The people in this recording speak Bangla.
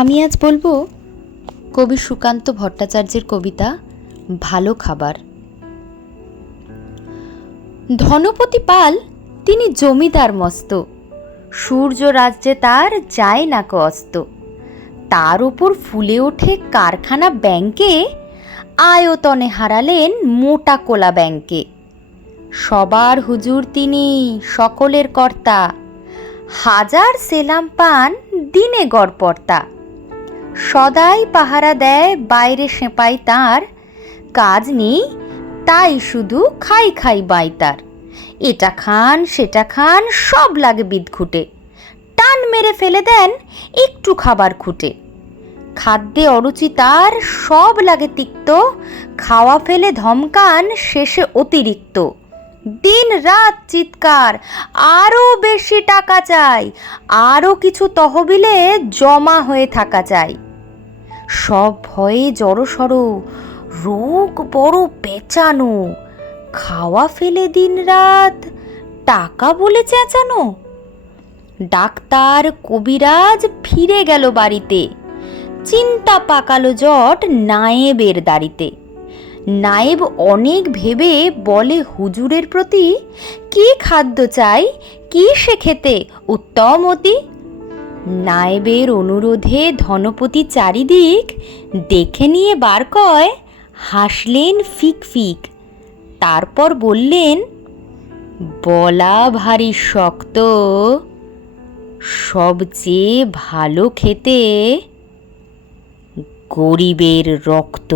আমি আজ বলবো কবি সুকান্ত ভট্টাচার্যের কবিতা ভালো খাবার। ধনপতি পাল তিনি জমিদার মস্ত, সূর্য রাজ্যে তার যায় না কো অস্ত। তার উপর ফুলে ওঠে কারখানা ব্যাংকে, আয়তনে হারালেন মোটা কোলা ব্যাংকে। সবার হুজুর তিনি, সকলের কর্তা, হাজার সেলাম পান দিনে গড়পড়তা। সদাই পাহারা দেয় বাইরে সেপাই তাঁর, কাজ নেই তাই শুধু খাই খাই বাই তার। এটা খান সেটা খান সব লাগে বিদঘুটে, টান মেরে ফেলে দেন একটু খাবার খুঁটে। খাদ্যে অরুচি তার সব লাগে তিক্ত, খাওয়া ফেলে ধমকান শেষে অতিরিক্ত। দিন রাত চিৎকার, আরও বেশি টাকা চাই, আরও কিছু তহবিলে জমা হয়ে থাকা চাই। সব ভয়ে জড়সড়, রোগ বড় পেঁচানো, খাওয়া ফেলে দিন রাত টাকা বলে চেঁচানো। ডাক্তার কবিরাজ ফিরে গেল বাড়িতে, চিন্তা পাকালো জট নায়েবের দাড়িতে। নায়েব অনেক ভেবে বলে হুজুরের প্রতি, কি খাদ্য চাই কি সে খেতে উত্তম অতি। নায়েবের অনুরোধে ধনপতি চারিদিক দেখে নিয়ে বার কয়, হাসলেন ফিক ফিক। তারপর বললেন, বলা ভারী শক্ত, সবচেয়ে ভালো খেতে গরিবের রক্ত।